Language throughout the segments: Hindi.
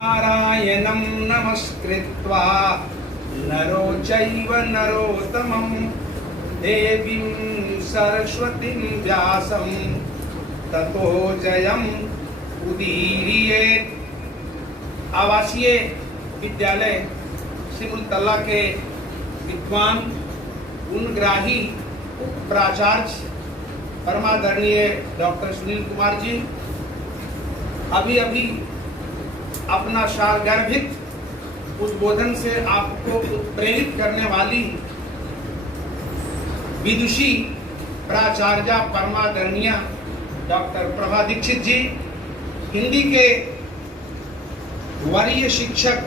नारायणं नमस्कृत्वा नरो चैव नरोत्तमं देवीं सरस्वतीं व्यासं ततो जयम् उदीरयेत्। आवासीय विद्यालय सिमुलतला के विद्वान गुणग्राही प्राचार्य परमादरणीय डॉक्टर सुनील कुमार जी अभी अपना सारगर्भित उद्बोधन से आपको उत्प्रेरित करने वाली विदुषी प्राचार्य परमादरणीय डॉक्टर प्रभा दीक्षित जी, हिंदी के वरीय शिक्षक,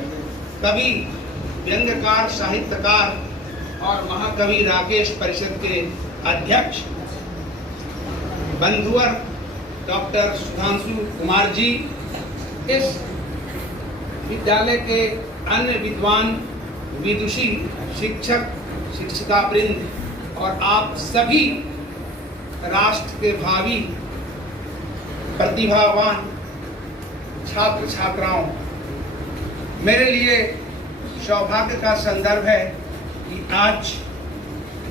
कवि, व्यंग्यकार, साहित्यकार और महाकवि राकेश परिषद के अध्यक्ष बंधुवर डॉक्टर सुधांशु कुमार जी, इस विद्यालय के अन्य विद्वान विदुषी शिक्षक शिक्षिकावृंद और आप सभी राष्ट्र के भावी प्रतिभावान छात्र छात्राओं, मेरे लिए सौभाग्य का संदर्भ है कि आज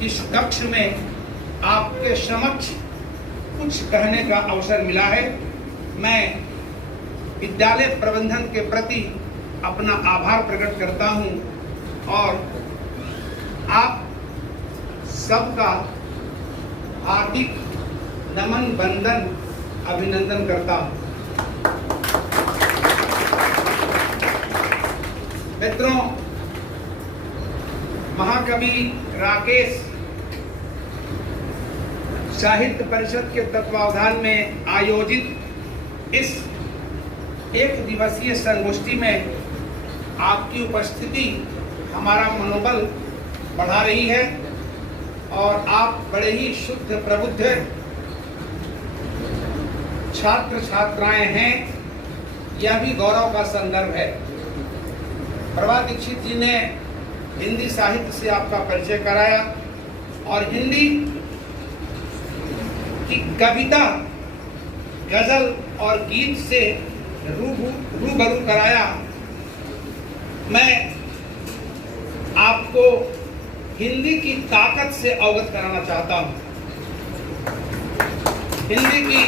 इस कक्ष में आपके समक्ष कुछ कहने का अवसर मिला है। मैं विद्यालय प्रबंधन के प्रति अपना आभार प्रकट करता हूं और आप सबका हार्दिक नमन, वंदन, अभिनंदन करता हूं। मित्रों, महाकवि राकेश साहित्य परिषद के तत्वावधान में आयोजित इस एक दिवसीय संगोष्ठी में आपकी उपस्थिति हमारा मनोबल बढ़ा रही है और आप बड़े ही शुद्ध प्रबुद्ध छात्र छात्राएं हैं, यह भी गौरव का संदर्भ है। प्रभा दीक्षित जी ने हिंदी साहित्य से आपका परिचय कराया और हिंदी की कविता, गजल और गीत से रूबरू कराया। मैं आपको हिंदी की ताकत से अवगत कराना चाहता हूं। हिंदी की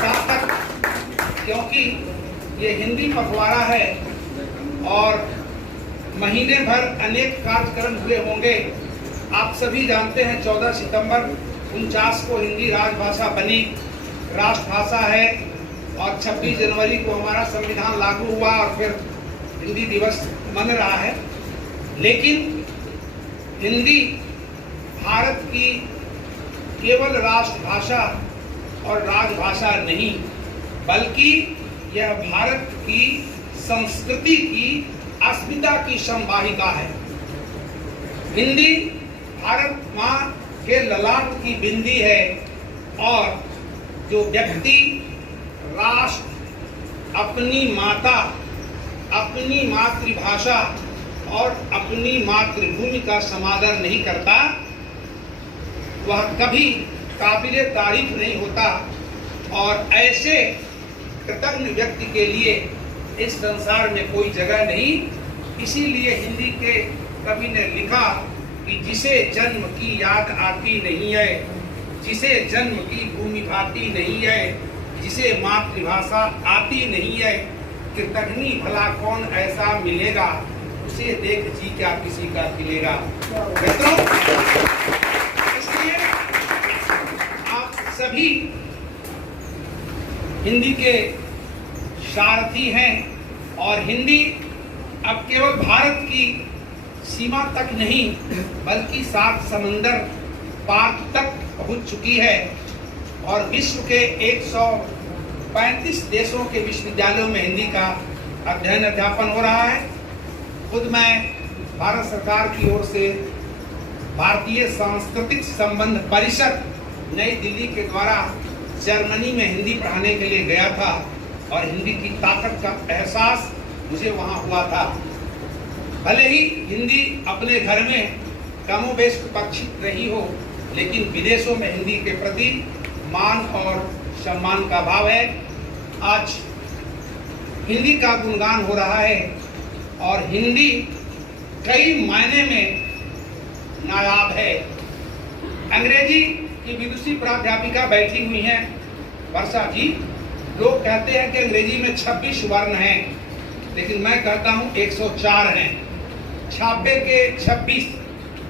ताकत, क्योंकि ये हिंदी पखवाड़ा है और महीने भर अनेक कार्यक्रम हुए होंगे। आप सभी जानते हैं 14 सितंबर 49 को हिंदी राजभाषा बनी, राष्ट्रभाषा है और 26 जनवरी को हमारा संविधान लागू हुआ और फिर हिंदी दिवस मन रहा है। लेकिन हिंदी भारत की केवल राष्ट्रभाषा और राजभाषा नहीं, बल्कि यह भारत की संस्कृति की अस्मिता की संवाहिका है। हिंदी भारत माँ के ललाट की बिंदी है और जो व्यक्ति राष्ट्र, अपनी माता, अपनी मातृभाषा और अपनी मातृभूमि का समादर नहीं करता, वह कभी काबिले तारीफ नहीं होता और ऐसे कृतज्ञ व्यक्ति के लिए इस संसार में कोई जगह नहीं। इसीलिए हिंदी के कवि ने लिखा कि जिसे जन्म की याद आती नहीं है, जिसे जन्म की भूमि भाती नहीं है, जिसे मातृभाषा आती नहीं है, कृतघ्नी भला कौन ऐसा मिलेगा, उसे देख जी क्या किसी का खिलेगा। मित्रों, इसलिए आप सभी हिंदी के सारथी हैं और हिंदी अब केवल भारत की सीमा तक नहीं बल्कि 7 समंदर पार तक पहुंच चुकी है और विश्व के 135 देशों के विश्वविद्यालयों में हिंदी का अध्ययन अध्यापन हो रहा है। खुद मैं भारत सरकार की ओर से भारतीय सांस्कृतिक संबंध परिषद नई दिल्ली के द्वारा जर्मनी में हिंदी पढ़ाने के लिए गया था और हिंदी की ताकत का एहसास मुझे वहाँ हुआ था। भले ही हिंदी अपने घर में कमोबेश विपक्षित रही हो, लेकिन विदेशों में हिंदी के प्रति मान और सम्मान का भाव है। आज हिंदी का गुणगान हो रहा है और हिंदी कई मायने में नायाब है। अंग्रेजी की विदुषी प्राध्यापिका बैठी हुई हैं वर्षा जी। लोग कहते हैं कि अंग्रेजी में 26 वर्ण हैं, लेकिन मैं कहता हूं 104 हैं। छापे के 26,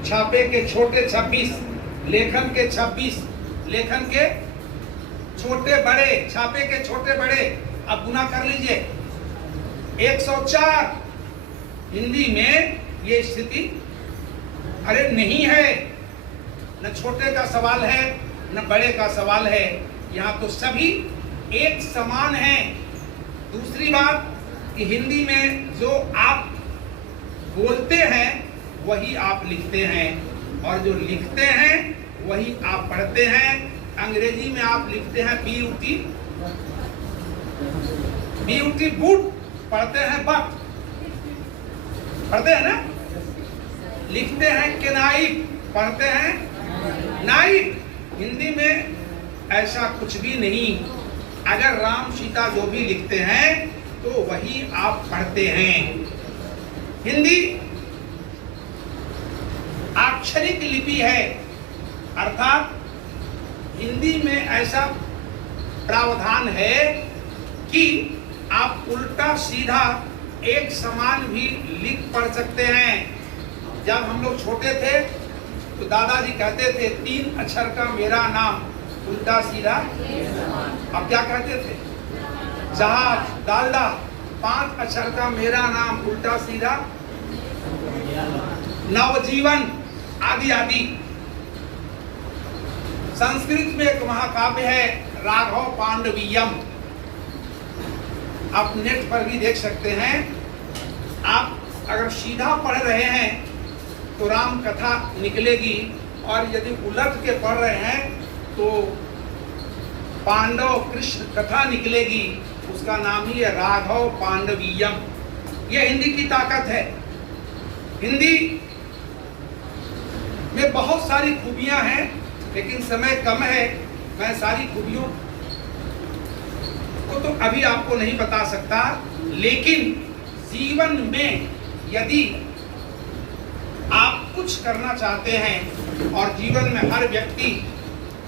छापे के छोटे 26, लेखन के 26, लेखन के छोटे बड़े, छापे के छोटे बड़े, अब गुना कर लीजिए 104। हिंदी में ये स्थिति अरे नहीं है, न छोटे का सवाल है न बड़े का सवाल है, यहाँ तो सभी एक समान हैं। दूसरी बात कि हिंदी में जो आप बोलते हैं वही आप लिखते हैं, और जो लिखते हैं वही आप पढ़ते हैं। अंग्रेजी में आप लिखते हैं BUT, बूट, पढ़ते हैं बट, पढ़ते हैं ना। लिखते हैं केनाइफ, पढ़ते हैं नाइफ। हिंदी में ऐसा कुछ भी नहीं। अगर राम सीता जो भी लिखते हैं तो वही आप पढ़ते हैं। हिंदी अक्षरिक लिपि है, अर्थात हिंदी में ऐसा प्रावधान है कि आप उल्टा सीधा एक समान भी लिख पढ़ सकते हैं। जब हम लोग छोटे थे तो दादाजी कहते थे 3 अक्षर का मेरा नाम उल्टा सीधा। अब क्या कहते थे? जहाज, डालडा। 5 अक्षर का मेरा नाम उल्टा सीधा, नवजीवन आदि आदि। संस्कृत में एक महाकाव्य है राघव पांडवीयम, आप नेट पर भी देख सकते हैं। आप अगर सीधा पढ़ रहे हैं तो राम कथा निकलेगी, और यदि उलट के पढ़ रहे हैं तो पांडव कृष्ण कथा निकलेगी। उसका नाम ही है राघव पांडवीयम। यह हिंदी की ताकत है। हिंदी में बहुत सारी खूबियां हैं, लेकिन समय कम है, मैं सारी खूबियों को तो अभी आपको नहीं बता सकता। लेकिन जीवन में यदि आप कुछ करना चाहते हैं, और जीवन में हर व्यक्ति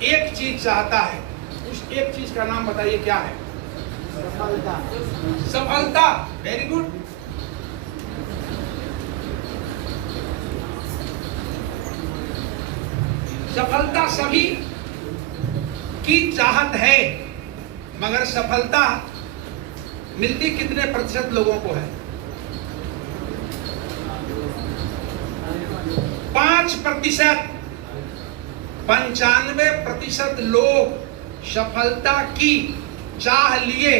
एक चीज चाहता है, उस एक चीज का नाम बताइए क्या है? सफलता। सफलता, वेरी गुड। सफलता सभी की चाहत है, मगर सफलता मिलती कितने प्रतिशत लोगों को है? 5%। 95% लोग सफलता की चाह लिए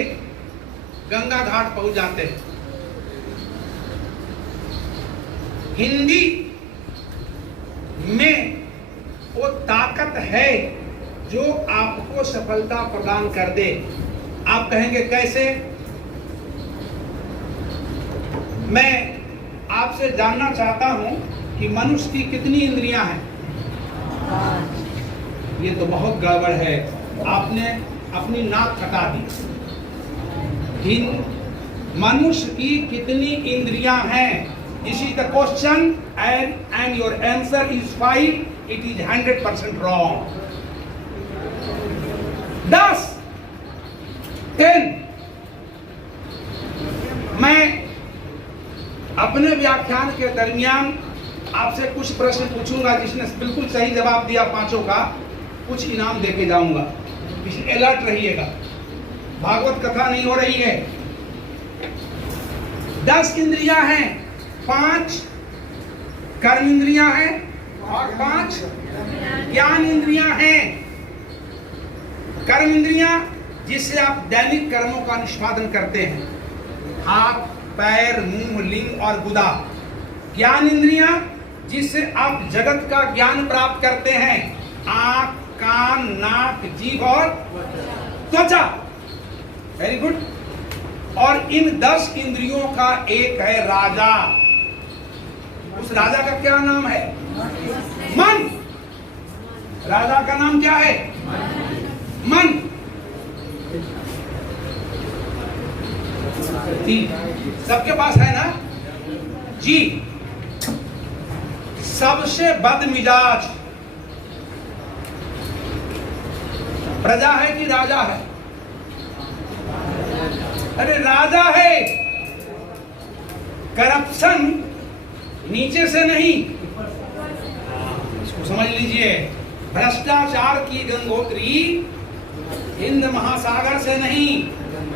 गंगा घाट पहुंच जाते हैं। हिंदी में वो ताकत है जो आपको सफलता प्रदान कर दे। आप कहेंगे कैसे? मैं आपसे जानना चाहता हूं कि मनुष्य की कितनी इंद्रियां हैं? ये तो बहुत गड़बड़ है, आपने अपनी नाक कटा दी। मनुष्य की कितनी इंद्रियां हैं? This is the question and your answer is 5. It is 100% wrong. 10, 10. मैं अपने व्याख्यान के दरमियान आपसे कुछ प्रश्न पूछूंगा, जिसने बिल्कुल सही जवाब दिया 5 का कुछ इनाम देके जाऊंगा। अलर्ट रहिएगा, भागवत कथा नहीं हो रही है। 10 इंद्रियां हैं, 5 कर्म इंद्रियां हैं और 5 ज्ञान इंद्रियां हैं। कर्म इंद्रियां जिससे आप दैनिक कर्मों का निष्पादन करते हैं, हाथ, पैर, मुंह, लिंग और गुदा। ज्ञान इंद्रियां जिससे आप जगत का ज्ञान प्राप्त करते हैं, आंख, कान, नाक, जीभ और त्वचा। Very good. और इन 10 इंद्रियों का एक है राजा। उस राजा का क्या नाम है? मन। राजा का नाम क्या है? मन। सबके पास है ना जी। सबसे बदमिजाज प्रजा है कि राजा है? अरे राजा है। करप्शन नीचे से नहीं, इसको समझ लीजिए। भ्रष्टाचार की गंगोत्री हिंद महासागर से नहीं,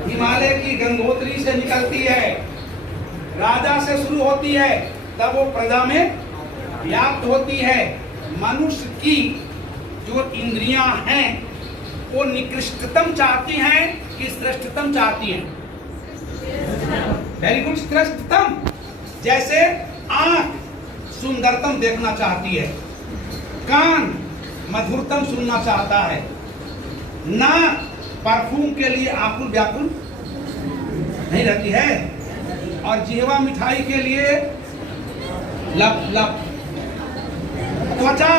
हिमालय की गंगोत्री से निकलती है। राजा से शुरू होती है, तब वो प्रजा में व्याप्त होती है। मनुष्य की जो इंद्रियां हैं वो निकृष्टतम चाहती हैं कि श्रेष्ठतम चाहती हैं? वेरी गुड, श्रेष्ठतम। जैसे आंख सुंदरतम देखना चाहती है, कान मधुरतम सुनना चाहता है, नाक परफ्यूम के लिए आकुल व्याकुल नहीं रहती है, और जिह्वा मिठाई के लिए लप लप। त्वचा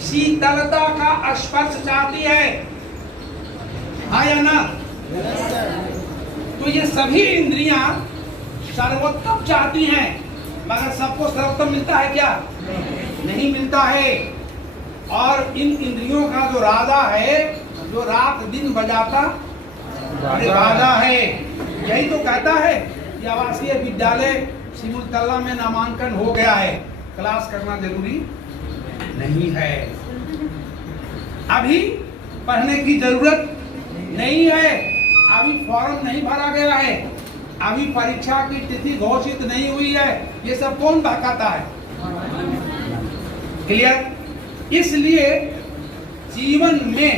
शीतलता का स्पर्श चाहती है, हाँ या ना? तो ये सभी इंद्रियां सर्वोत्तम चाहती हैं, मगर सबको सर्वोत्तम मिलता है क्या? नहीं मिलता है। और इन इंद्रियों का जो राजा है, जो रात दिन बजाता राजा है, यही तो कहता है कि आवासीय विद्यालय सिमुलतला में नामांकन हो गया है, क्लास करना जरूरी नहीं है। अभी पढ़ने की जरूरत नहीं है, अभी फॉर्म नहीं भरा गया है, अभी परीक्षा की तिथि घोषित नहीं हुई है। ये सब कौन बहकाता है? क्लियर? इसलिए जीवन में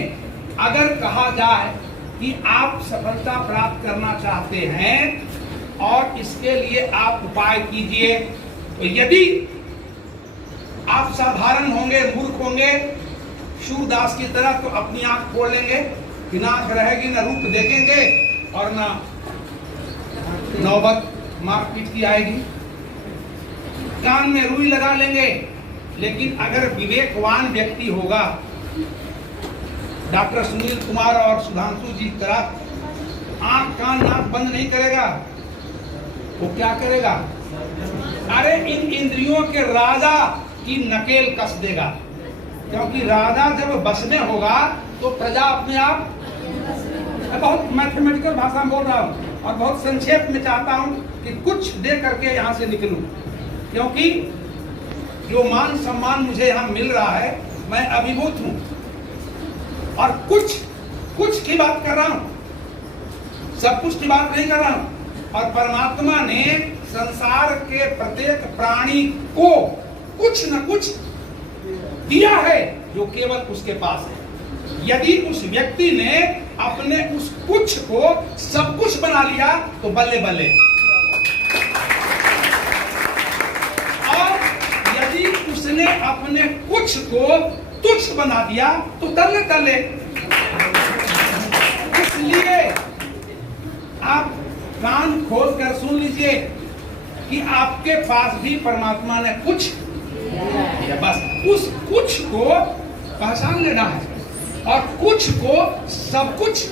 अगर कहा जाए कि आप सफलता प्राप्त करना चाहते हैं और इसके लिए आप उपाय कीजिए, तो यदि आप साधारण होंगे, मूर्ख होंगे, सूरदास की तरह, तो अपनी आंख फोड़ लेंगे, बिना आंख रहेगी, ना रूप देखेंगे और ना नौबत मारपीट की आएगी। कान में रुई लगा लेंगे। लेकिन अगर विवेकवान व्यक्ति होगा, डॉक्टर सुनील कुमार और सुधांशु जी तरह आंख कान नाक बंद नहीं करेगा, वो क्या करेगा? अरे इन इंद्रियों के राजा की नकेल कस देगा। क्योंकि राजा जब बस में होगा तो प्रजा अपने आप, बहुत मैथमेटिकल भाषा में बोल रहा हूँ और बहुत संक्षेप में चाहता हूँ कि कुछ दे करके यहाँ से निकलूं, क्योंकि जो मान सम्मान मुझे यहाँ मिल रहा है, मैं अभिभूत हूँ और कुछ की बात कर रहा हूँ, सब कुछ की बात नहीं कर रहा हूँ। और परमात्मा ने संसार के प्रत्येक प्राणी को कुछ न कुछ दिया है जो केवल उसके पास है। यदि उस व्यक्ति ने अपने उस कुछ को सब कुछ बना लिया तो बल्ले बल्ले, और यदि उसने अपने कुछ को तुच्छ बना दिया तो तले तले। इसलिए आप कान खोल कर सुन लीजिए कि आपके पास भी परमात्मा ने कुछ, बस उस कुछ को पहचान लेना है और कुछ को सब कुछ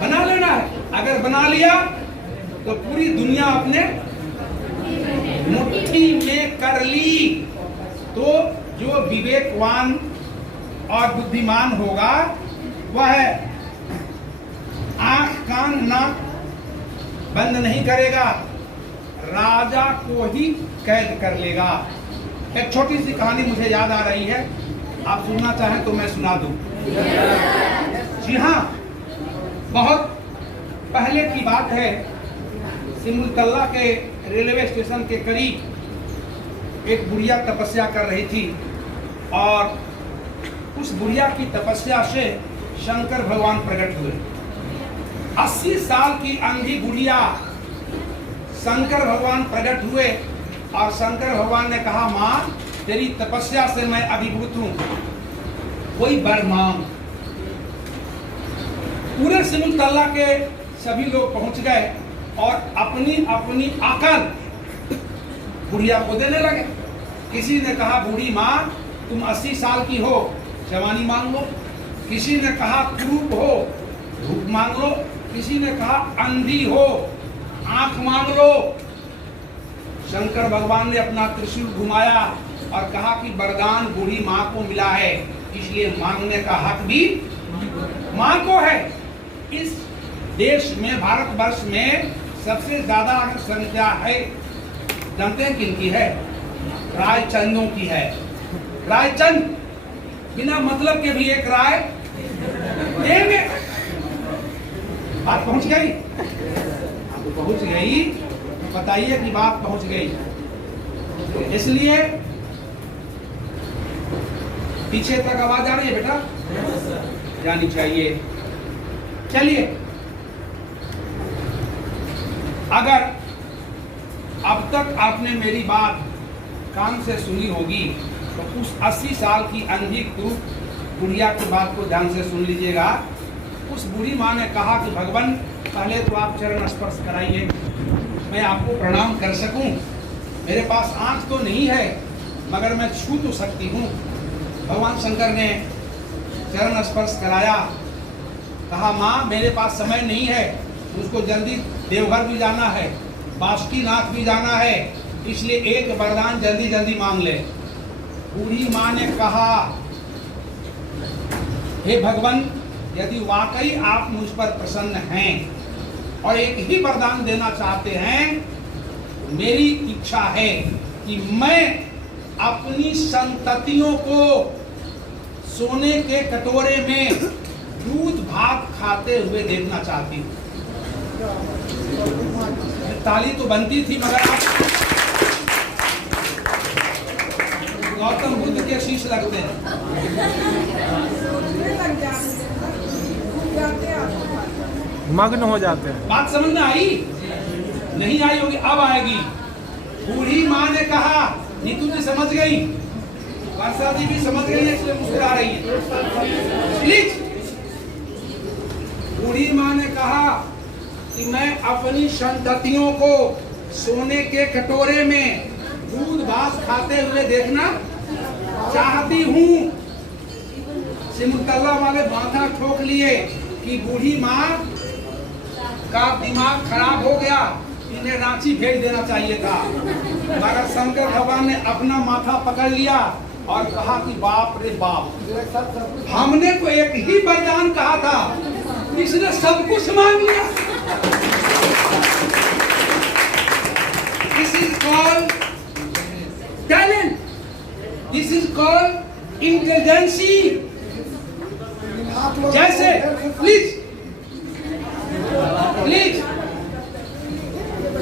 बना लेना है। अगर बना लिया तो पूरी दुनिया अपने मुट्ठी में कर ली। तो जो विवेकवान और बुद्धिमान होगा वह आंख कान नाक बंद नहीं करेगा, राजा को ही कैद कर लेगा। एक छोटी सी कहानी मुझे याद आ रही है, आप सुनना चाहें तो मैं सुना दूं। जी हाँ, बहुत पहले की बात है। सिमुलतला के रेलवे स्टेशन के करीब एक बुढ़िया तपस्या कर रही थी और उस बुढ़िया की तपस्या से शंकर भगवान प्रकट हुए। 80 साल की अंधी बुढ़िया, शंकर भगवान प्रकट हुए और शंकर भगवान ने कहा, माँ तेरी तपस्या से मैं अभिभूत हूं, कोई वर मांग। पूरे सिमुलतला के सभी लोग पहुंच गए और अपनी अपनी आकल बुढ़िया को देने लगे। किसी ने कहा, बूढ़ी माँ तुम 80 साल की हो, जवानी मांग लो। किसी ने कहा, कुरूप हो, रूप मांग लो। किसी ने कहा अंधी हो आंख मांग लो। शंकर भगवान ने अपना त्रिशूल घुमाया और कहा कि वरदान बूढ़ी माँ को मिला है, इसलिए मांगने का हक भी माँ को है। इस देश में, भारतवर्ष में सबसे ज्यादा अगर संख्या है, जानते हैं किनकी है? रायचंदों की है। रायचंद बिना मतलब के भी एक राय देंगे। बात पहुंच गई? पहुंच गई? बताइए कि बात पहुंच गई। इसलिए पीछे तक आवाज आ रही है बेटा? जानी चाहिए। चलिए, अगर अब तक आपने मेरी बात कान से सुनी होगी तो उस 80 साल की अंधी कुरूप बुढ़िया की बात को ध्यान से सुन लीजिएगा। उस बूढ़ी माँ ने कहा कि भगवान पहले तो आप चरण स्पर्श कराइए, मैं आपको प्रणाम कर सकूं। मेरे पास आंख तो नहीं है मगर मैं छू तो सकती हूँ। भगवान शंकर ने चरण स्पर्श कराया। कहा माँ मेरे पास समय नहीं है, मुझको जल्दी देवघर भी जाना है, बासुकीनाथ भी जाना है, इसलिए एक वरदान जल्दी जल्दी मांग ले। बूढ़ी माँ ने कहा हे भगवान, यदि वाकई आप मुझ पर प्रसन्न हैं और एक ही वरदान देना चाहते हैं, मेरी इच्छा है कि मैं अपनी संततियों को सोने के कटोरे में दूध भात खाते हुए देखना चाहती हूँ। ताली तो बनती थी मगर आप गौतम बुद्ध के शीश लगते हैं। मग्न हो जाते हैं। बात समझ में आई? नहीं आई होगी, अब आएगी। बूढ़ी माँ ने कहा, नीतू जी समझ गई, वर्षा जी भी समझ गई है, इसलिए मुस्कुरा रही है। प्लीज। बूढ़ी माँ ने कहा कि मैं अपनी संततियों को सोने के कटोरे में दूध भात खाते हुए देखना चाहती हूँ। सिमुलतल्ला वाले माथा ठोक लिए कि बूढ़ी माँ का दिमाग खराब हो गया, इन्हें रांची भेज देना चाहिए था। मगर शंकर भगवान ने अपना माथा पकड़ लिया और कहा कि बाप रे बाप, हमने तो एक ही वरदान कहा था, इसने सब कुछ मांग लिया। This is called talent, this is called intelligence. जैसे प्लीज प्लीज,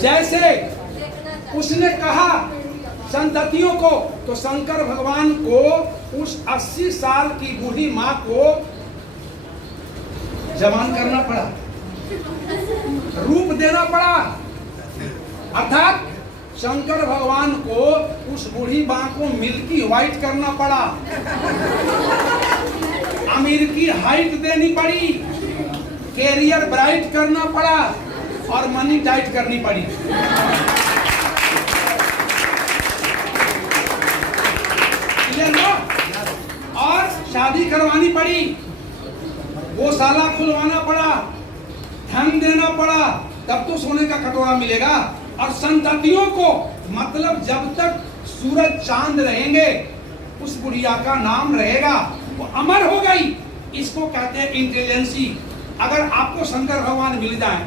जैसे उसने कहा संततियों को, तो शंकर भगवान को उस 80 साल की बूढ़ी माँ को जवान करना पड़ा, रूप देना पड़ा। अर्थात शंकर भगवान को उस बूढ़ी माँ को मिल्की व्हाइट करना पड़ा, अमेरिकी हाइट देनी पड़ी, कैरियर ब्राइट करना पड़ा और मनी टाइट करनी पड़ी। और शादी करवानी पड़ी, गौशाला खुलवाना पड़ा, धन देना पड़ा, तब तो सोने का कटोरा मिलेगा। और संततियों को, मतलब जब तक सूरज चांद रहेंगे उस बुढ़िया का नाम रहेगा, वो अमर हो गई। इसको कहते हैं इंटेलिजेंसी। अगर आपको शंकर भगवान मिल जाए,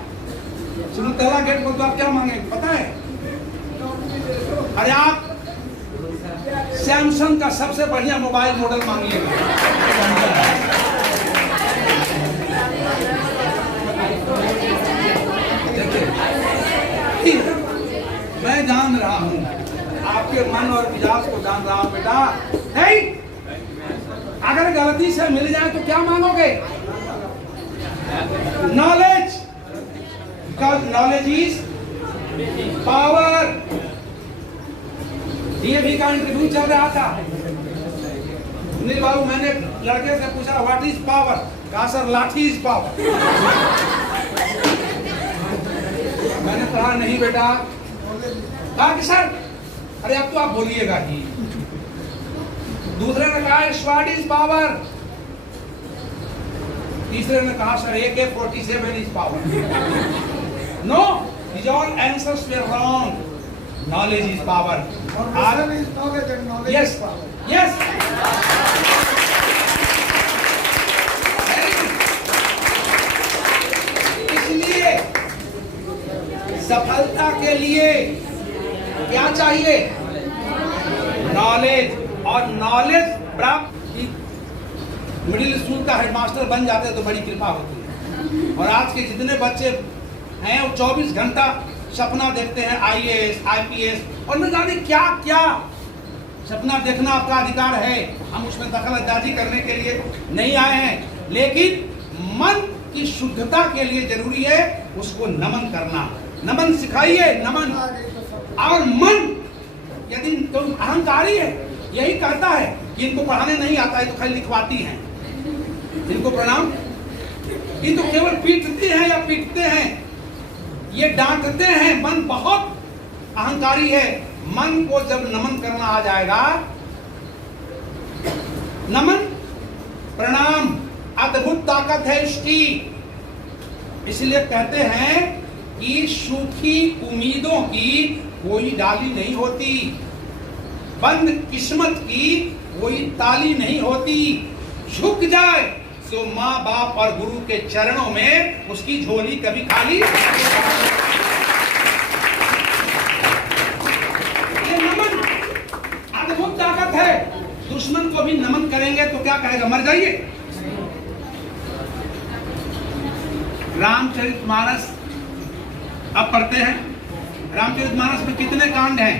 सिमुलतला गेट पर तो आप क्या मांगे पता है? अरे आप सैमसंग का सबसे बढ़िया मोबाइल मॉडल मांगिएगा। मैं जान रहा हूं, आपके मन और मिजाज को जान रहा हूं बेटा। नहीं, अगर गलती से मिल जाए तो क्या मांगोगे? Knowledge, because knowledge is power. DAV का इंटरव्यू चल रहा था, सुनील बाबू, मैंने लड़के से पूछा व्हाट इज पावर? कहा सर लाठी इज पावर। मैंने कहा नहीं बेटा। कहा कि सर, अरे अब तो आप बोलिएगा ही। दूसरे ने कहा स्वॉर्ड इज पावर। तीसरे ने कहा sir AK-47 is power. No, these all answers were wrong. Knowledge is power. Mission is knowledge and knowledge Yes, is power. yes. इसलिए सफलता के लिए क्या चाहिए? नॉलेज। और नॉलेज प्राप्त, मिडिल स्कूल का हेडमास्टर बन जाते हैं तो बड़ी कृपा होती है। और आज के जितने बच्चे हैं वो 24 घंटा सपना देखते हैं, IAS, IPS और न जाने क्या क्या। सपना देखना आपका अधिकार है, हम उसमें दखलअंदाजी करने के लिए नहीं आए हैं, लेकिन मन की शुद्धता के लिए जरूरी है उसको नमन करना। नमन सिखाइए, नमन। और मन यदि तुम अहंकारी है, यही कहता है कि इनको पढ़ाने नहीं आता है तो खाली लिखवाती हैं, इनको प्रणाम। ये तो केवल पीटते हैं या पीटते हैं, ये डांटते हैं। मन बहुत अहंकारी है। मन को जब नमन करना आ जाएगा, नमन प्रणाम अद्भुत ताकत है इसकी। इसलिए कहते हैं कि सूखी उम्मीदों की कोई डाली नहीं होती, बंद किस्मत की कोई ताली नहीं होती। झुक जाए तो माँ बाप और गुरु के चरणों में उसकी झोली कभी खाली। ये नमन अद्भुत ताकत है। दुश्मन को भी नमन करेंगे तो क्या कहेगा? मर जाइए। रामचरितमानस अब पढ़ते हैं। रामचरितमानस में कितने कांड हैं?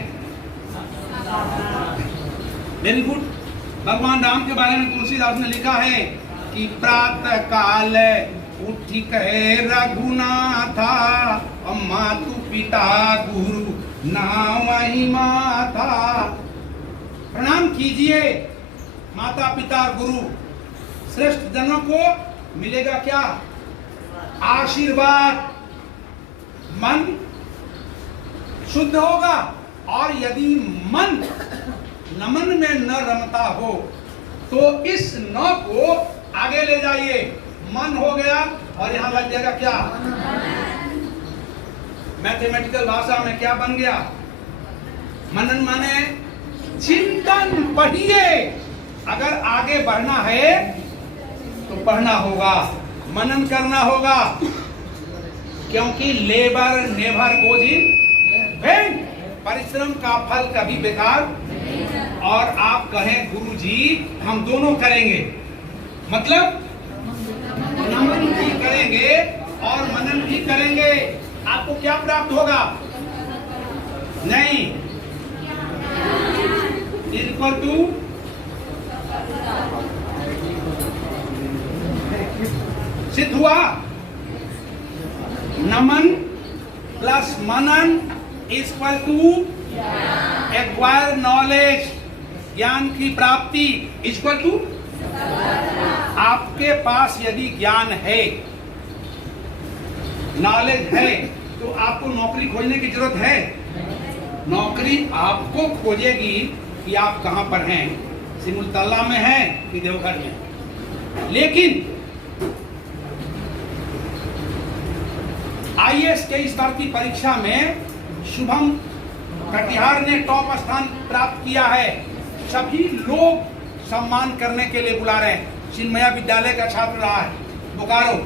Very good. भगवान राम के बारे में तुलसीदास ने लिखा है कि प्रातः काल उठी कहे रघुनाथा, मातु पिता गुरु नावहि माथा। प्रणाम कीजिए माता पिता गुरु, श्रेष्ठ जनों को मिलेगा क्या? आशीर्वाद। मन शुद्ध होगा, और यदि मन नमन में न रमता हो तो इस न को आगे ले जाइए। मन हो गया और यहां लग जाएगा क्या? मैथमेटिकल भाषा में क्या बन गया? मनन माने चिंतन। पढ़िए। अगर आगे बढ़ना है तो पढ़ना होगा, मनन करना होगा, क्योंकि labour never goes in when. परिश्रम का फल कभी बेकार। और आप कहें गुरुजी हम दोनों करेंगे, मतलब नमन भी करेंगे और मनन भी करेंगे, आपको क्या प्राप्त होगा? नहीं, इक्वल टू सिद्ध हुआ। नमन प्लस मनन इक्वल टू एक्वायर नॉलेज, ज्ञान की प्राप्ति इक्वल टू। आपके पास यदि ज्ञान है, नॉलेज है, तो आपको नौकरी खोजने की जरूरत है? नौकरी आपको खोजेगी कि आप कहां पर हैं, सिमुलतला में हैं कि देवघर में। लेकिन IAS के इस बार की परीक्षा में शुभम कटिहार ने टॉप स्थान प्राप्त किया है। सभी लोग सम्मान करने के लिए बुला रहे हैं। चिन्मया विद्यालय का छात्र रहा है बोकारो,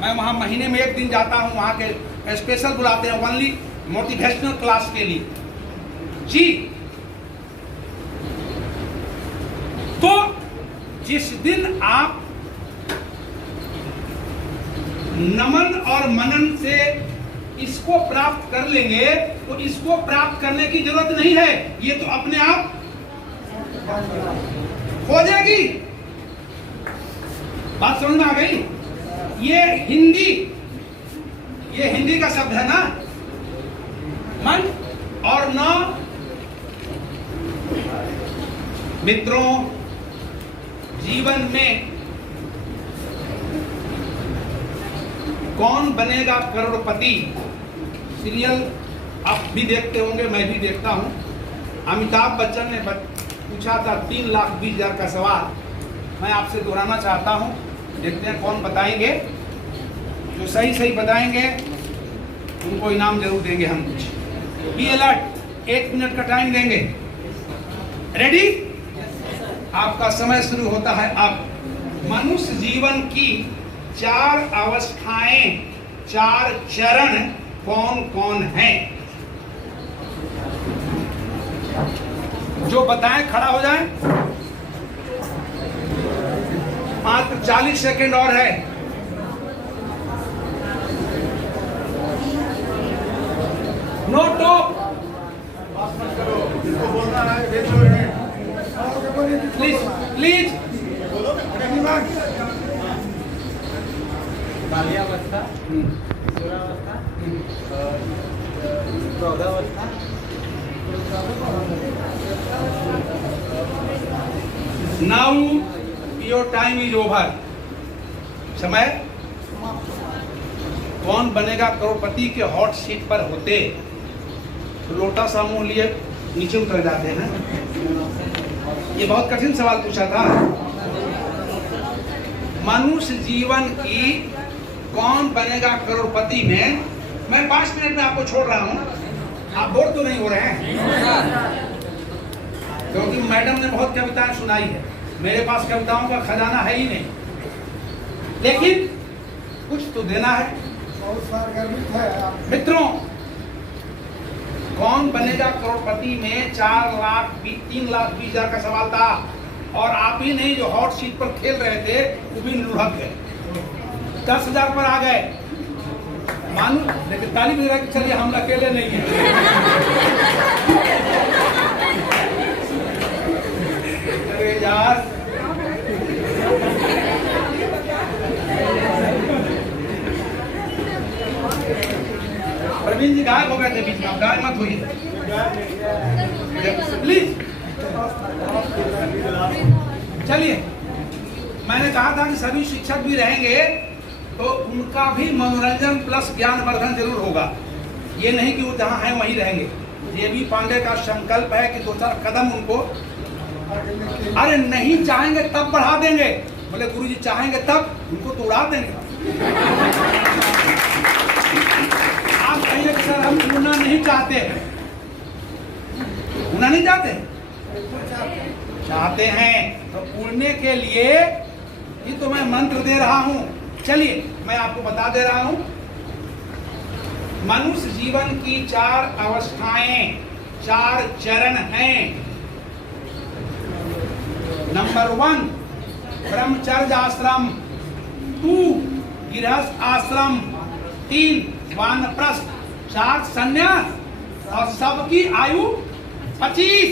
मैं वहां महीने में 1 दिन जाता हूं, वहां के स्पेशल बुलाते हैं ओनली मोटिवेशनल क्लास के लिए जी। तो जिस दिन आप नमन और मनन से इसको प्राप्त कर लेंगे तो इसको प्राप्त करने की जरूरत नहीं है, ये तो अपने आप हो जाएगी। बात समझ में आ गई? ये हिंदी का शब्द है ना, मन और न। मित्रों, जीवन में कौन बनेगा करोड़पति सीरियल आप भी देखते होंगे, मैं भी देखता हूं। अमिताभ बच्चन ने पूछा था 3,20,000 का सवाल, मैं आपसे दोहराना चाहता हूं। देखते हैं कौन बताएंगे। जो सही सही बताएंगे उनको इनाम जरूर देंगे हम कुछ। बी अलर्ट, 1 मिनट का टाइम देंगे। रेडी? आपका समय शुरू होता है अब। मनुष्य जीवन की 4 अवस्थाएं, 4 चरण कौन कौन हैं? जो बताएं खड़ा हो जाएं। मात्र 40 सेकेंड और है। No top. Please please. बाल्यावस्था, किशोरावस्था, प्रौढ़ावस्था, now your time is over. समय। कौन बनेगा करोड़पति के हॉट सीट पर होते तो लोटा सा मुंह लिए नीचे उतर जाते हैं। ये बहुत कठिन सवाल पूछा था। मनुष्य जीवन की कौन बनेगा करोड़पति में, मैं 5 मिनट में आपको छोड़ रहा हूं। आप बोर तो नहीं हो रहे हैं? क्योंकि मैडम ने बहुत कविताएं सुनाई है। मेरे पास कविताओं का खजाना है ही नहीं, लेकिन कुछ तो देना है। बहुत सारगर्मित है मित्रों, कौन बनेगा करोड़पति में 3,20,000 का सवाल था, और आप ही नहीं जो हॉट सीट पर खेल रहे थे वो भी लुढ़क गए, 10,000 पर आ गए। मानो लेकिन ताली बजा के चलिए, हम अकेले नहीं है। अरे यार, प्रवीण जी गायब हो गए थे बीच में, आप गायब मत होइए प्लीज। चलिए, मैंने कहा था कि सभी शिक्षक भी रहेंगे तो उनका भी मनोरंजन प्लस ज्ञानवर्धन जरूर होगा। ये नहीं कि वो जहाँ हैं वहीं रहेंगे। ये भी पांडे का संकल्प है कि 2-4 कदम उनको, अरे नहीं चाहेंगे तब बढ़ा देंगे। बोले गुरुजी चाहेंगे तब, उनको तो उड़ा देंगे। आप कहिए कि सर हम उड़ना नहीं चाहते हैं। उड़ना नहीं चाहते, चाहते हैं तो उड़ने के लिए ये तो मैं मंत्र दे रहा हूं। चलिए मैं आपको बता दे रहा हूं। मनुष्य जीवन की 4 अवस्थाएं, 4 चरण हैं। नंबर 1 ब्रह्मचर्य आश्रम, 2 गृहस्थ आश्रम, 3 वानप्रस्थ, 4 संन्यास, और सबकी आयु 25।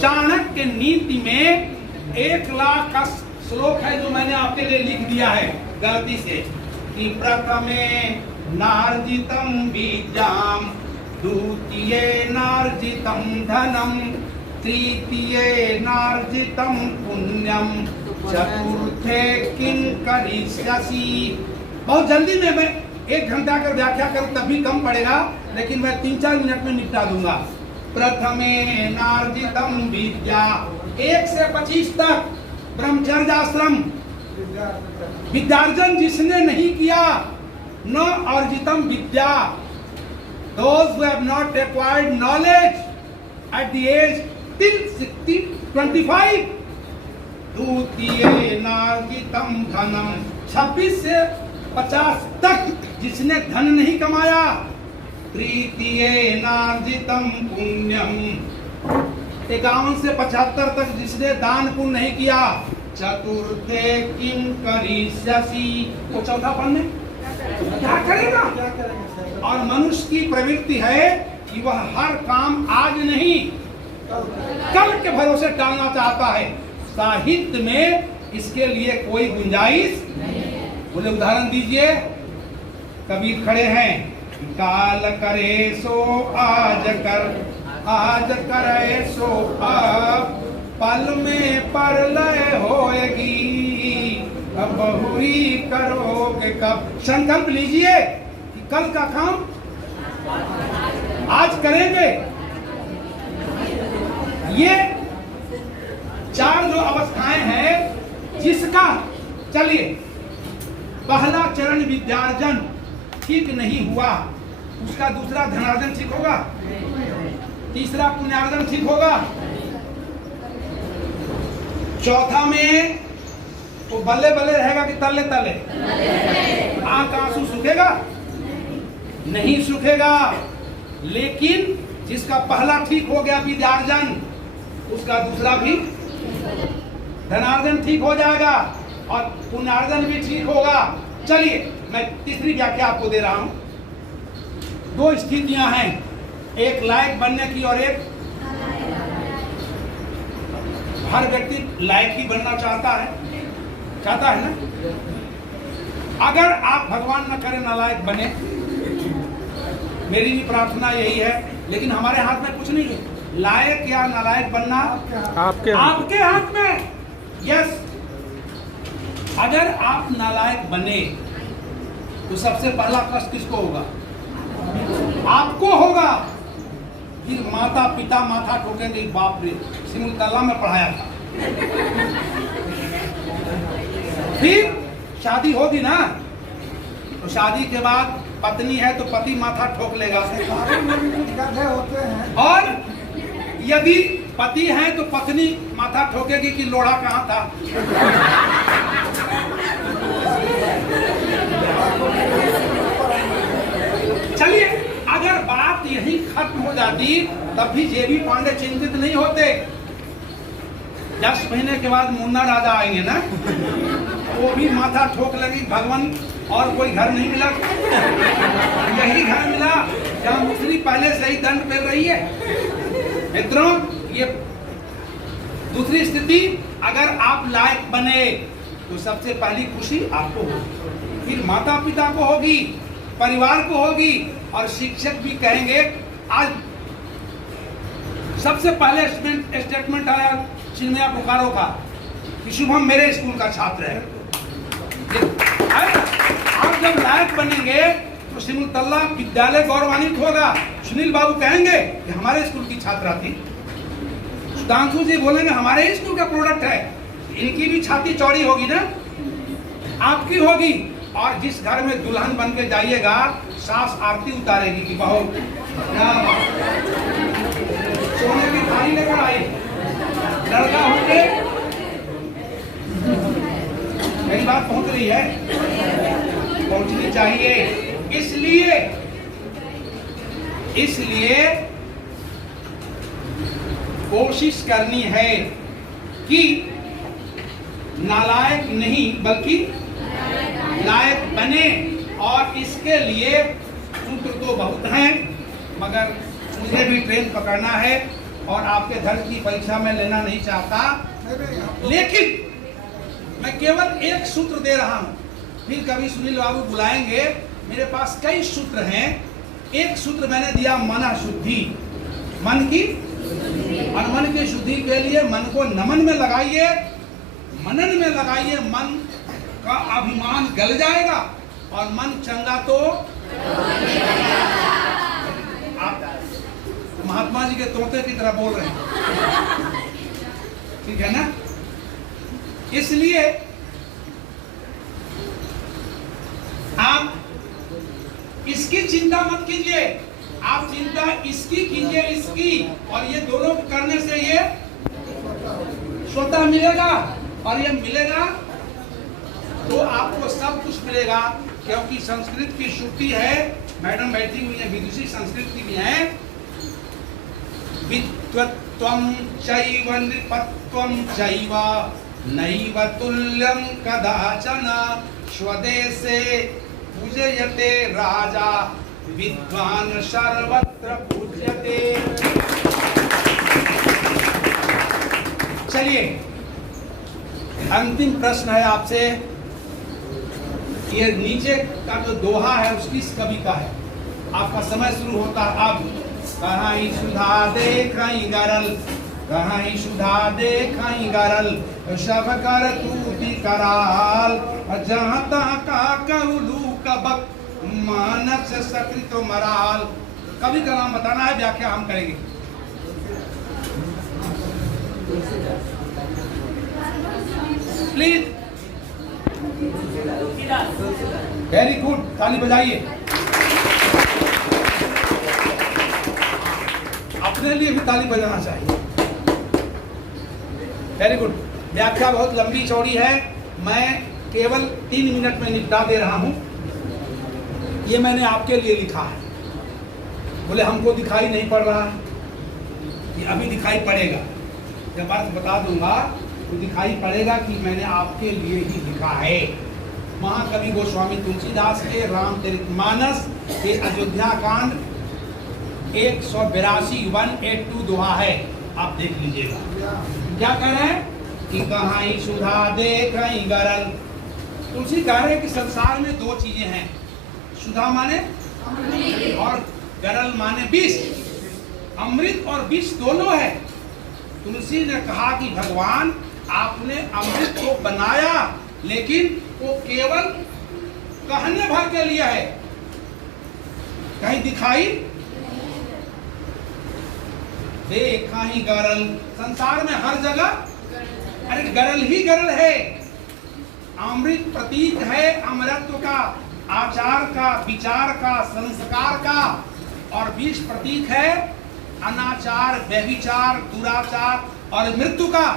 चाणक्य नीति में 1 लाख का श्लोक है जो मैंने आपके लिए लिख दिया है गलती से, कि प्रथमे नार्जितम विद्याम, द्वितीये नार्जितम धनम, तृतीये नार्जितम पुण्यम, चतुर्थे किं करिष्यसि। बहुत जल्दी में मैं 1 घंटा कर व्याख्या करूं तब भी कम पड़ेगा, लेकिन मैं 3-4 मिनट में निपटा दूंगा। प्रथमे नार्जितम विद्या, 1 से 25 तक ब्रह्मचर्य आश्रम। विद्यार्जन जिसने नहीं किया, न अर्जितम विद्या, those who have not acquired knowledge at the age till 25। द्वितीये नार्जितम धनम, 26 से 50 तक जिसने धन नहीं कमाया। तृतीये नार्जितम पुण्यम, 51 से 75 तक जिसने दान पुण्य नहीं किया। चतुर्थे किं करिष्यसि, वो चौथा पन में क्या करेगा। और मनुष्य की प्रवृत्ति है कि वह हर काम आज नहीं कल के भरोसे टालना चाहता है। साहित्य में इसके लिए कोई गुंजाइश नहीं। बोले उदाहरण दीजिए। कबीर खड़े हैं, काल करे सो आज कर, आज करे सो अब, पल में परलय होएगी, अब बहुरी करोगे कब। संकल्प लीजिए कि कल का काम आज करेंगे। ये 4 जो अवस्थाएं हैं, जिसका चलिए, पहला चरण विद्यार्जन ठीक नहीं हुआ, उसका दूसरा धनार्जन ठीक होगा, तीसरा पुण्यार्जन ठीक होगा, चौथा में तो बल्ले बल्ले रहेगा कि तले तले? आंख आंसू सूखेगा? नहीं सूखेगा। लेकिन जिसका पहला ठीक हो गया विद्यार्जन, उसका दूसरा भी धनार्जन ठीक हो जाएगा और पुण्यार्जन भी ठीक होगा। चलिए, मैं तीसरी व्याख्या आपको दे रहा हूं। दो स्थितियां हैं, एक लायक बनने की और एक, हर व्यक्ति लायक ही बनना चाहता है ना। अगर आप भगवान न करे नालायक बने, मेरी भी प्रार्थना यही है, लेकिन हमारे हाथ में कुछ नहीं है। लायक या नालायक बनना आपके हाथ में। यस, अगर आप नालायक बने तो सबसे पहला कष्ट किसको होगा? आपको होगा। फिर माता पिता माथा ठोकेंगे, बाप रे, सिमुलतल्ला में पढ़ाया था। फिर शादी होगी ना, तो शादी के बाद पत्नी है तो पति माथा ठोक लेगा। गड्ढे होते हैं। और यदि पति है तो पत्नी माथा ठोकेगी कि लोढ़ा कहाँ था। चलिए, अगर बात यही खत्म हो जाती तब भी जेबी पांडे चिंतित नहीं होते। 10 महीने के बाद मुन्ना राजा आएंगे ना, वो भी माथा ठोक लगी, भगवान और कोई घर नहीं मिला, यही घर मिला जहाँ मुसरी पहले से ही दंड पेल रही है। मित्रों, ये दूसरी स्थिति, अगर आप लायक बने तो सबसे पहली खुशी आपको होगी, फिर माता पिता को होगी, परिवार को होगी, और शिक्षक भी कहेंगे। आज सबसे पहले स्टेटमेंट आया चिन्मया पुकारो का कि शुभम मेरे स्कूल का छात्र है। आप जब लायक बनेंगे तो सिमुलतल्ला विद्यालय गौरवान्वित होगा। सुनील बाबू कहेंगे कि हमारे स्कूल की छात्रा थी, सुधांशु जी बोलेंगे हमारे ही स्कूल का प्रोडक्ट है। इनकी भी छाती चौड़ी होगी ना, आपकी होगी। और जिस घर में दुल्हन बन के जाइएगा, सास आरती उतारेगी कि बहू सोने की थाली लेकर आई, लड़का होके मेरी बात पहुंच रही है, पहुंचनी चाहिए। इसलिए कोशिश करनी है कि नालायक नहीं बल्कि लायक बने। और इसके लिए सूत्र तो बहुत हैं, मगर मुझे भी ट्रेन पकड़ना है और आपके धर्म की परीक्षा में लेना नहीं चाहता, लेकिन मैं केवल एक सूत्र दे रहा हूं। फिर कभी सुनील बाबू बुलाएंगे, मेरे पास कई सूत्र हैं। एक सूत्र मैंने दिया, मन शुद्धि, मन की और मन की शुद्धि के लिए मन को नमन में लगाइए, मनन में लगाइए। मन का अभिमान गल जाएगा और मन चंगा तो आप महात्मा जी के तोते की तरह बोल रहे हैं, ठीक है ना। इसलिए आप इसकी चिंता मत कीजिए, आप चिंता इसकी कीजिए, इसकी। और ये दोनों करने से ये स्वतः मिलेगा, और ये मिलेगा तो आपको सब कुछ मिलेगा। क्योंकि संस्कृत की श्रुति है, मैडम बैठी हुई है, विदुषी संस्कृत की भी है, विद्वत्वं चैव नृपत्वं चैव नैव तुल्यं कदाचन स्वदेशे पूजयते राजा विद्वान सर्वत्र पूज्यते। चलिए, अंतिम प्रश्न है आपसे। ये नीचे का जो दोहा है उसकी कविता है, आपका समय शुरू होता है अब। कहीं सुधा देखई गरल, कहीं सुधा देखई गरल, सब कर तूती कराल, जहाँ तहाँ का कहलू कबक, मानस सकृत मराल। कवि का नाम बताना है, व्याख्या हम करेंगे। प्लीज वेरी गुड, ताली बजाइए। अपने लिए भी ताली बजाना चाहिए। Very good. व्याख्या बहुत लंबी चौड़ी है, मैं केवल 3 मिनट में निपटा दे रहा हूं। ये मैंने आपके लिए लिखा है। बोले हमको दिखाई नहीं पड़ रहा है, ये अभी दिखाई पड़ेगा। जब अर्थ बता दूंगा तो दिखाई पड़ेगा कि मैंने आपके लिए ही लिखा है। महाकवि गोस्वामी तुलसीदास के रामचरितमानस के अयोध्या कांड 182 182 दोहा है, आप देख लीजिएगा। क्या कह रहे हैं कि कहीं सुधा दे कहीं गरल। तुलसी कह रहे हैं कि संसार में 2 चीजें हैं, सुधा माने और गरल माने विष। अमृत और विष दोनों है। तुलसी ने कहा कि भगवान आपने अमृत को बनाया, लेकिन वो केवल कहने भर के लिए है, कहीं दिखाई देखा ही गरल। संसार में हर जगह अरे गरल ही गरल है। अमृत प्रतीक है अमरत्व का, आचार का, विचार का, संस्कार का, और विष प्रतीक है अनाचार, व्यभिचार, दुराचार और मृत्यु का।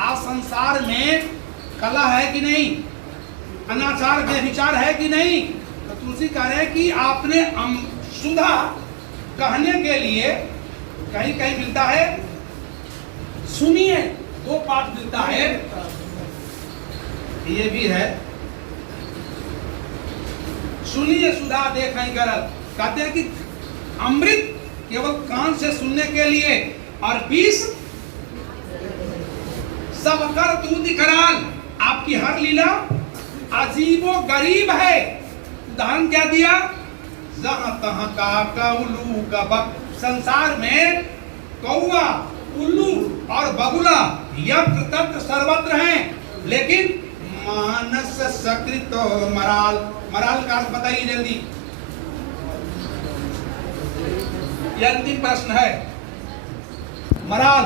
आज संसार में कला है कि नहीं, अनाचार व्यभिचार है कि नहीं। तो तुलसी कह रहे हैं कि आपने सुधा कहने के लिए कहीं कहीं मिलता है, सुनिए 2 पाठ मिलता है, ये भी है सुनिए सुधा देखें गरल। कहते हैं कि अमृत केवल कान से सुनने के लिए, और विष सब कर दूध कराल। आपकी हर लीला अजीबो गरीब है। उदाहरण क्या दिया, जहां तहां का उल्लू का बक। संसार में कौआ, उल्लू और बगुला यत्र तत्र सर्वत्र हैं, लेकिन मानस सकृत मराल। मराल का अर्थ बताइए जल्दी। यह अंतिम प्रश्न है। मराल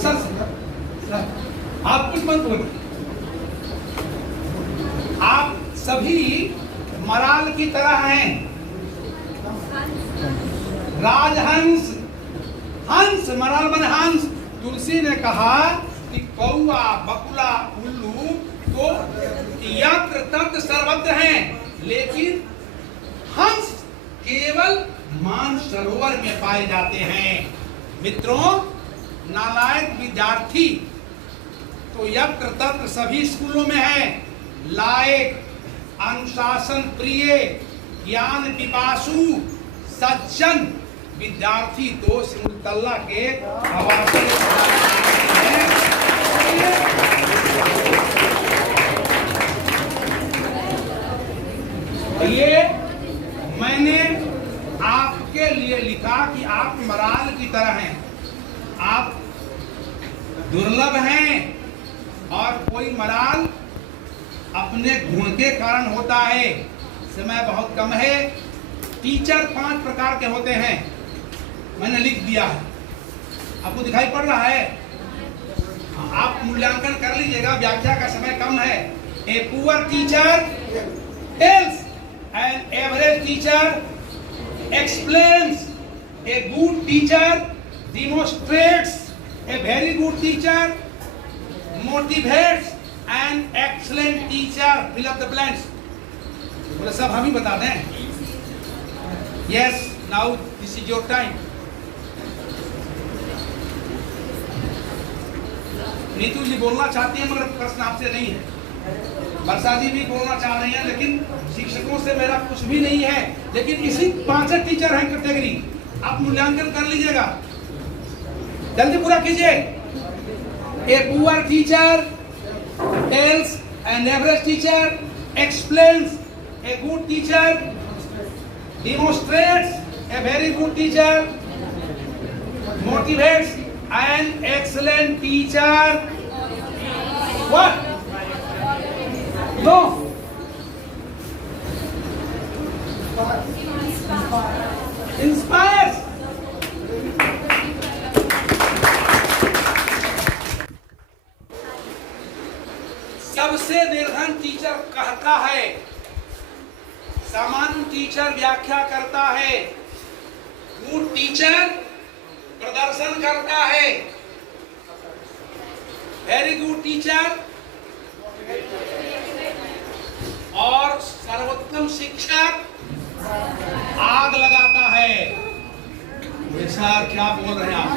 सर, आप कुछ मत बोलिए। आप सभी मराल की तरह हैं। राजहंस, हंस, मराल मन हंस। तुलसी ने कहा कि कौआ, बकुला, उल्लू तो यत्र तत्र सर्वत्र हैं, लेकिन हंस केवल मानसरोवर में पाए जाते हैं। मित्रों, नालायक विद्यार्थी तो यत्र तत्र सभी स्कूलों में है। लायक, अनुशासन प्रिय, ज्ञान पिपासु, सज्जन विद्यार्थी तो सिमुलतल्ला के आवासीय ये मैंने आपके लिए लिखा कि आप मराल की तरह हैं। आप दुर्लभ हैं, और कोई मराल अपने गुण के कारण होता है। समय बहुत कम है। टीचर 5 प्रकार के होते हैं, मैंने लिख दिया है, आपको दिखाई पड़ रहा है। आप मूल्यांकन कर लीजिएगा, व्याख्या का समय कम है। A poor teacher tells, an average teacher explains, a good teacher demonstrates, a very good teacher motivates, an excellent teacher fill up the blanks. बोले सब हम ही बता दें। Yes, now this is your time. Neetu ji बोलना चाहती है, मगर प्रश्न आपसे नहीं है। वर्षा जी भी बोलना चाह रही हैं, लेकिन शिक्षकों से मेरा कुछ भी नहीं है। लेकिन इसी 5 टीचर हैं कैटेगरी, आप मूल्यांकन कर लीजिएगा। जल्दी पूरा कीजिए। ए poor teacher tells, an average teacher explains, a good teacher demonstrates, a very good teacher motivates, an excellent teacher what? No. Inspires. Teacher व्याख्या करता है, गुड टीचर प्रदर्शन करता है, वेरी गुड टीचर और सर्वोत्तम शिक्षक आग लगाता है। ऐसा क्या बोल रहे हैं आप?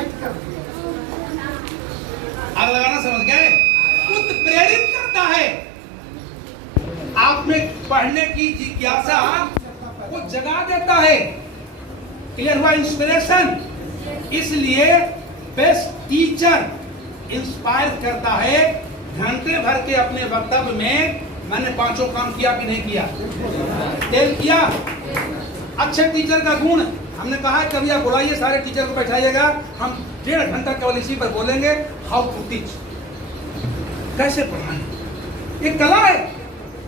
आग लगाना समझ गए? उत्प्रेरित करता है, आप में पढ़ने की जिज्ञासा को जगा देता है। क्लियर हुआ? इंस्पिरेशन। इसलिए बेस्ट टीचर इंस्पायर करता है। घंटे भर के अपने वक्तव्य में मैंने पांचों काम किया कि नहीं किया? तेल किया। अच्छे टीचर का गुण हमने कहा है, कभी आप बुलाइए सारे टीचर को बैठाइएगा, हम 1.5 घंटा केवल इसी पर बोलेंगे, हाउ टू टीच, कैसे पढ़ाएं। ये कला है।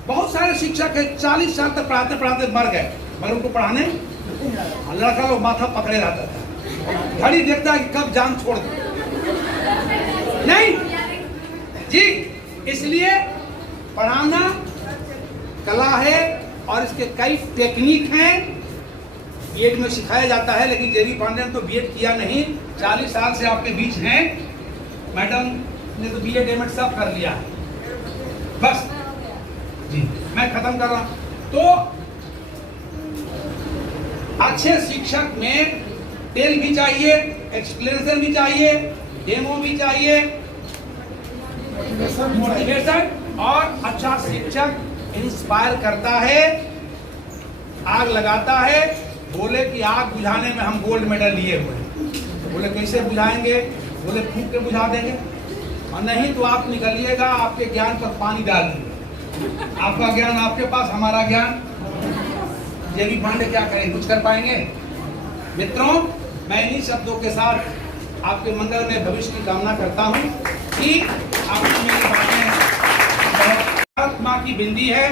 बहुत सारे शिक्षक है 40 साल तक पढ़ाते पढ़ाते मर गए, मगर उनको पढ़ाने लड़का लोग माथा पकड़े रहता था, घड़ी देखता है कि कब जान छोड़ दे। नहीं जी, इसलिए पढ़ाना कला है और इसके कई टेक्निक हैं। बीएड में सिखाया जाता है, लेकिन जेबी पांडे ने तो बीएड किया नहीं, 40 साल से आपके बीच हैं। मैडम ने तो बीएड एमएड सब कर लिया है। बस जी, मैं खत्म कर रहा हूं। तो अच्छे शिक्षक में टेल भी चाहिए, एक्सप्लेनेशन भी चाहिए, डेमो भी चाहिए, मोटिवेशन, और अच्छा शिक्षक इंस्पायर करता है, आग लगाता है। बोले कि आग बुझाने में हम गोल्ड मेडल लिए हुए हैं। बोले कैसे बुझाएंगे? बोले फूंक के बुझा देंगे, और नहीं तो आप निकलिएगा, आपके ज्ञान पर पानी डाल देंगे। आपका ज्ञान आपके पास, हमारा ज्ञान। जेबी पांडे क्या करें? कुछ कर पाएंगे? मित्रों, मैं इन्हीं शब्दों के साथ आपके मंगल में भविष्य की कामना करता हूँ कि आपकी मेरी बातें भारत माँ की बिंदी है,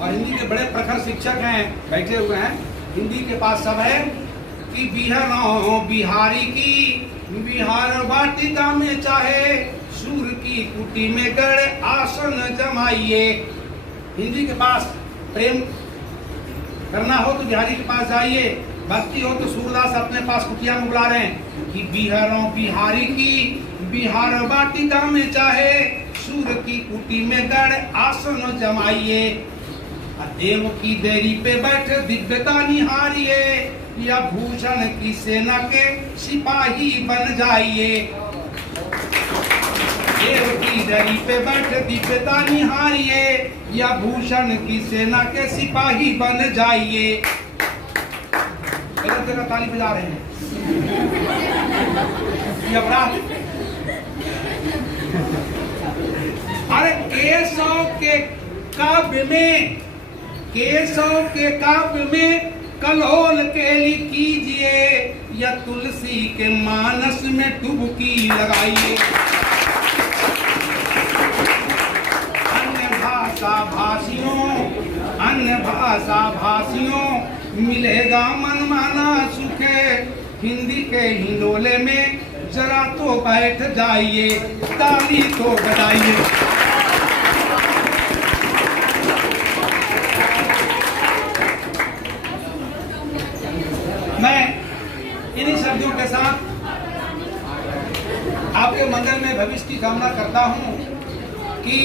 और हिंदी के बड़े प्रखर शिक्षक हैं, बैठे हुए हैं, हिंदी के पास सब है कि बिहारों बिहारी की बिहार वाटिका में चाहे सूर की कुटी में गड़ आसन जमाइए। हिंदी के पास प्रेम करना हो तो बिहारी के पास जाइए, भक्ति हो तो सूरदास अपने पास कुटिया में बुला रहे हैं कि बिहारों बिहारी की बिहार वाटिका में चाहे सूर की कुटी में गड़ आसन जमाइए। देव की देरी पे बैठे दिव्यता निहारिए, या भूषण की सेना के सिपाही बन जाइए। देव की देरी पे बैठे दिव्यता निहारिए, या भूषण की सेना के सिपाही बन जाइए। गलत जगह ताली बजा रहे हैं, ये अपराध। अरे केशव के काव्य में कलोल केली कीजिए, या तुलसी के मानस में डुबकी लगाइए। अन्य भाषा भाषियों मिलेगा मनमाना सुख, हिंदी के हिंडोले में जरा तो बैठ जाइए, ताली तो बजाइए। मैं इन्हीं शब्दों के साथ आपके मंगल में भविष्य की कामना करता हूं कि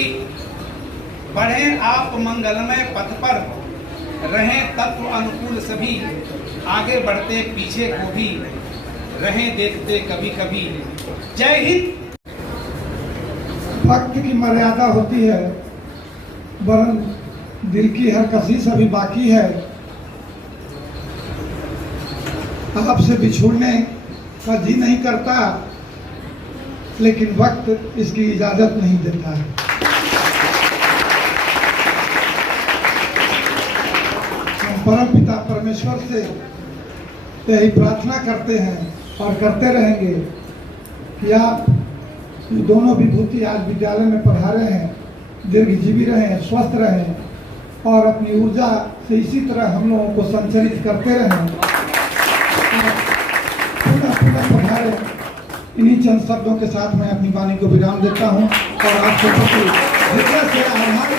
बढ़ें आप मंगलमय पथ पर, रहें तत्व अनुकूल सभी, आगे बढ़ते पीछे को भी रहें देखते कभी कभी। जय हिंद। वक्त की मर्यादा होती है, वरन दिल की हर कशिश अभी बाकी है। आपसे बिछुड़ने का जी नहीं करता, लेकिन वक्त इसकी इजाजत नहीं देता है। हम परम पिता परमेश्वर से यही प्रार्थना करते हैं और करते रहेंगे कि आप ये दोनों विभूति आज विद्यालय में पढ़ा रहे हैं, दीर्घजीवी रहें, स्वस्थ रहें, और अपनी ऊर्जा से इसी तरह हम लोगों को संचरित करते रहें, पुनः पढ़ा रहे। इन्हीं चंद शब्दों के साथ मैं अपनी वाणी को विराम देता हूँ और आप सबको हृदय से आभार